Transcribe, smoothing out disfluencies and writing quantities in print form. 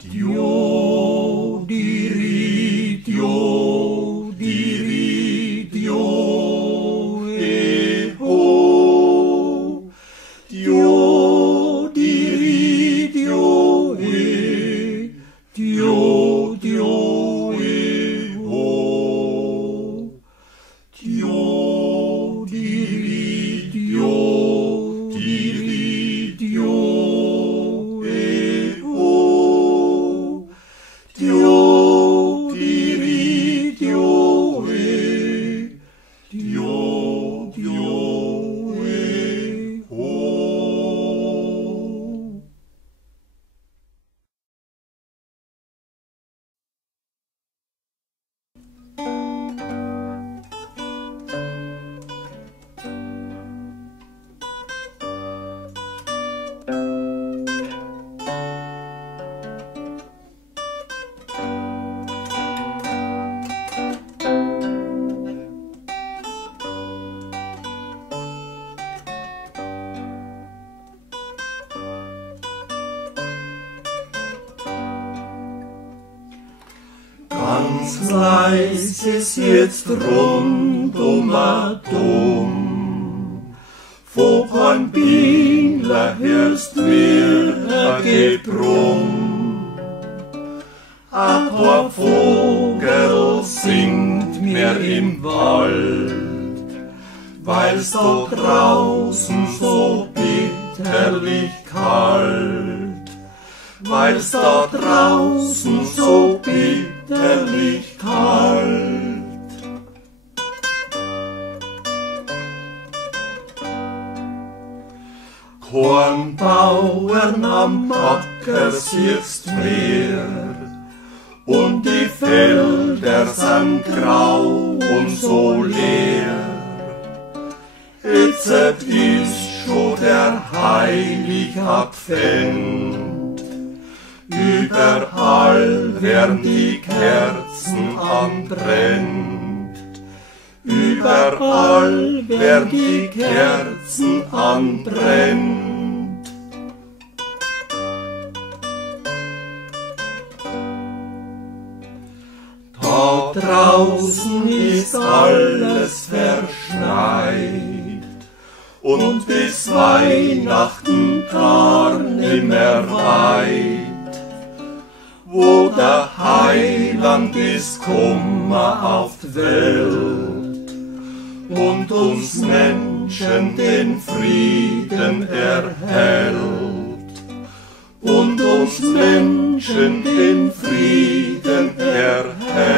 Dio, diri, Dio, diri, Dio, ho. Dio, diri, Dio, Dio, Dio, ho. Dio, diri, Dio, diri, Dio, Dio, diri, Dio, Dio, Dio, ho. Ganz leis ist jetzt rund Dom, wo kein Bienler hörst mehr Gebrunn. A paar Vogel singt mehr im Wald, weil's da draußen so bitterlich kalt, weil's da draußen so bitterlich kalt. Kornbauern am Acker sitzt mehr, und die Felder sind grau und so leer. Jetzt ist schon der heilige Advent, überall werden die Kerzen anbrennt, überall werden die Kerzen anbrennt. Da draußen ist alles verschneit und bis Weihnachten gar nimmer weit. Wo der Heiland ist, Kummer auf die Welt und uns Menschen den Frieden erhält. Und uns Menschen den Frieden erhält.